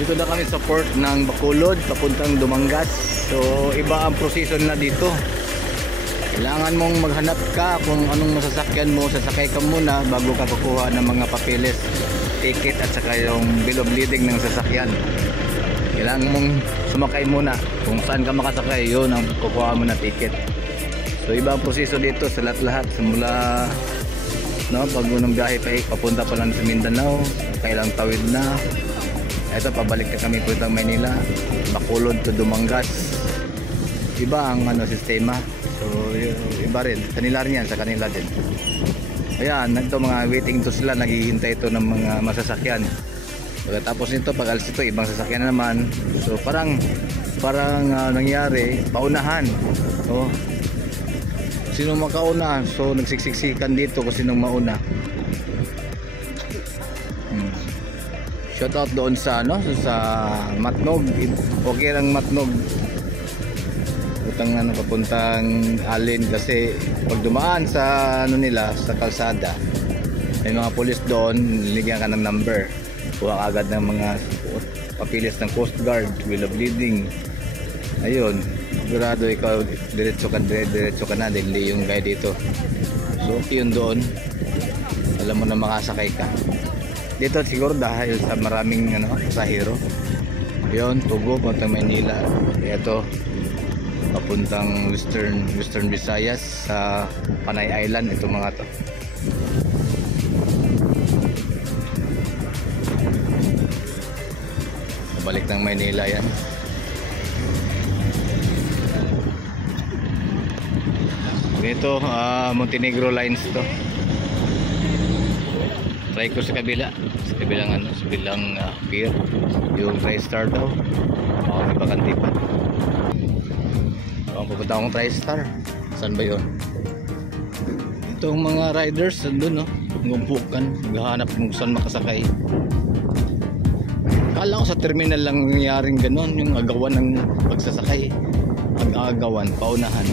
Dito na kami sa port ng Bacolod, papuntang Dumangas. So iba ang proseso na dito. Kailangan mong maghanap ka kung anong masasakyan mo, sasakay ka muna bago ka kukuha ng mga papeles, ticket at saka yung bill of lading ng sasakyan. Kailangan mong sumakay muna kung saan ka makasakay, yun ang kukuha mo na ticket. So iba ang proseso dito sa lahat-lahat, simula pag unang biyahe papunta pa lang sa Mindanao, kailang tawid na. Ito, pabalik na kami puntang Maynila, Bacolod to Dumangas. Iba ang sistema. So iba rin, kanila rin yan, sa kanila din. Ayan, ito mga waiting to sila, naghihintay ito ng mga masasakyan. Pagkatapos nito, pag alis ito, ibang sasakyan na naman. So parang nangyari, paunahan. So, sino makauna? So nagsiksiksikan dito kung sinong mauna. Shout out doon sa sa Matnog. Okay lang Matnog. Papuntang Alin, kasi pag dumaan sa nila sa kalsada, may mga pulis doon, niligyan ka ng number. Kuha agad ng mga papilis ng Coast Guard, bill of lading. Ayun, sigurado ikaw diretso ka na, hindi yung guy dito. So yun doon, alam mo na makasakay ka. Dito siguro dahil sa maraming pasahero. Yun, Tugo, papuntang Maynila. Ito, papuntang Western Visayas sa Panay Island, ito mga to. Balik ng Maynila yan. Ito, Montenegro lines to. Try ko sa kabila, sa kabilang pier, yung TriStar daw. May bakanti pa. Pupunta akong TriStar. Saan ba yun? Itong mga riders doon, gumpukan, maghahanap kung saan makasakay. Kala ko sa terminal lang nangyaring ganon, yung agawan ng pagsasakay, agawan, paunahan.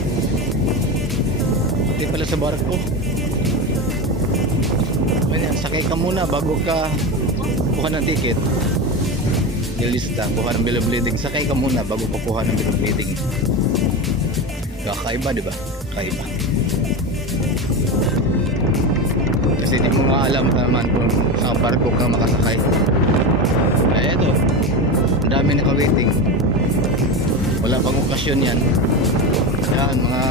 Pati pala sa barko. Sakay ka muna bago ka kuha ng ticket. Nilista, kuha ng bill of lading. Sakay ka muna bago ka kuha ng bill of lading. Kakaiba, diba? Kakaiba. Kasi di mo nga alam naman kung sa barko ka makasakay. Kaya ito, ang dami naka-waiting. Wala pang okasyon yan. Yan, mga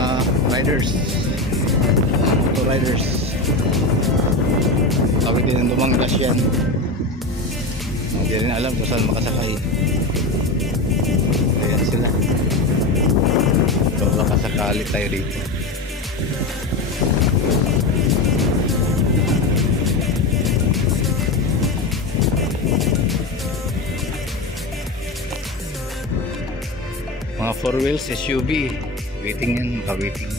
riders, auto riders. Tawid din ng Dumangas yan. Hindi rin alam kung saan makasakay. Ayan sila. Baka sakali tayo dito. Mga 4 wheels SUV, waiting yan, maka-waiting.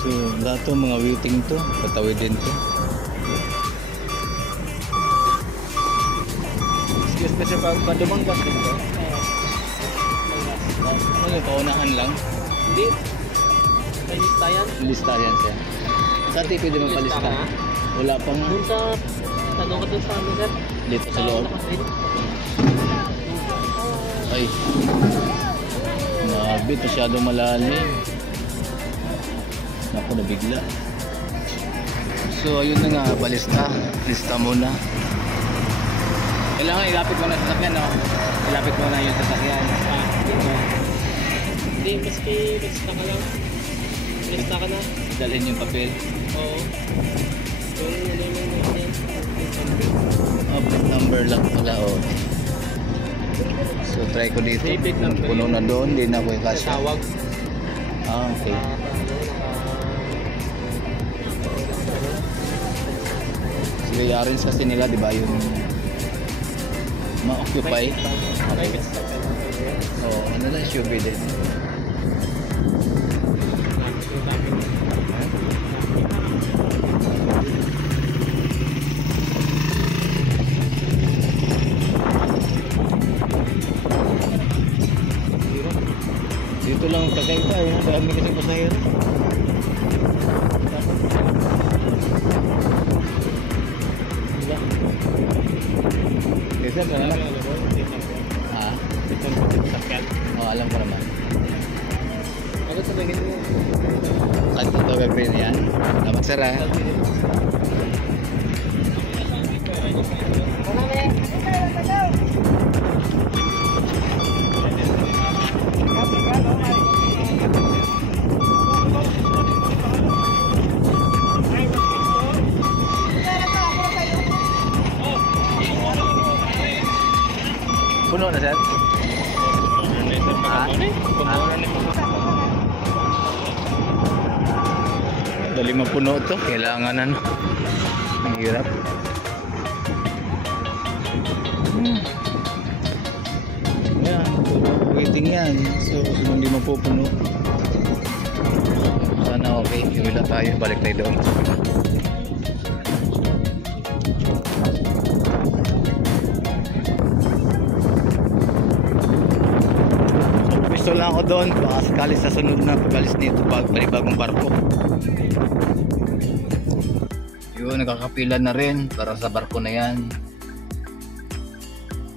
So lahat to mga waiting to, patawid din to. Excuse me sir, pa Dumangas din to? Ano, paunahan lang? Hindi. May lista yan? Lista yan siya. Saan tayo pwede magpalista? Wala pang... Doon sa... Tanong ka doon sa amin sir? Dito sa loob? Ay, mabit, masyadong malalim. Naku, nabigla. So ayun na nga, palista. Lista muna. Kailangan ilapit mo na sa sasakyan, no? Ilapit mo na yung sasakyan. Dito. Hindi, maski lista ka lang. Lista ka na. Dalhin yung papel. Oo. Yung Number lang pala, oh. So try ko dito. Puno na doon, hindi na ako ikasya. Tawag. Okay. Sige, i-arrange kasi nila, di ba, yung ma-occupy. Private stock. Oo, ano lang SUV din. Dito lang kakaiba eh, dami kasi pasahero. Isa ba na? Ha? Oo, alam ko naman. Ano sa bagay mo? Kanto to gagawin yan. Dapat sara. Puno na sir? Dali mapuno to, kailangan ano. Ang hirap. Yan, waiting yan. So, kung hindi mapupuno. Sana okay, iwila tayo, balik tayo doon. Gusto lang ako doon, baka sakali sa sunod na pag-alis nito pag panibagong barko. Yun, nakakapila na rin para sa barko na yan.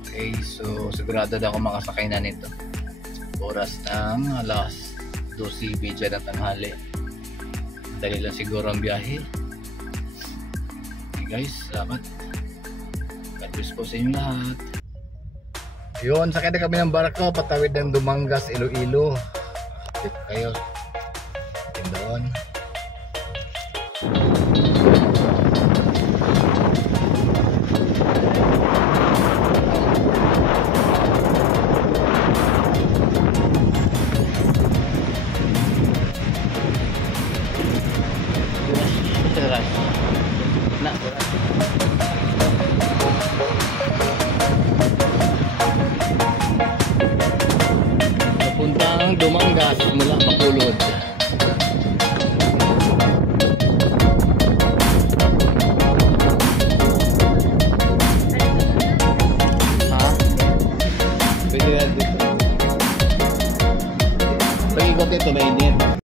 Okay, so sigurado na ako makasakay na nito. Oras ng alas 12:00 na tanghali. Dali lang siguro ang biyahe. Okay guys, salamat. God bless po sa inyo lahat. Yun, sakay na kami ng barko, patawid ng Dumangas, Iloilo. Dito kayo. Doon.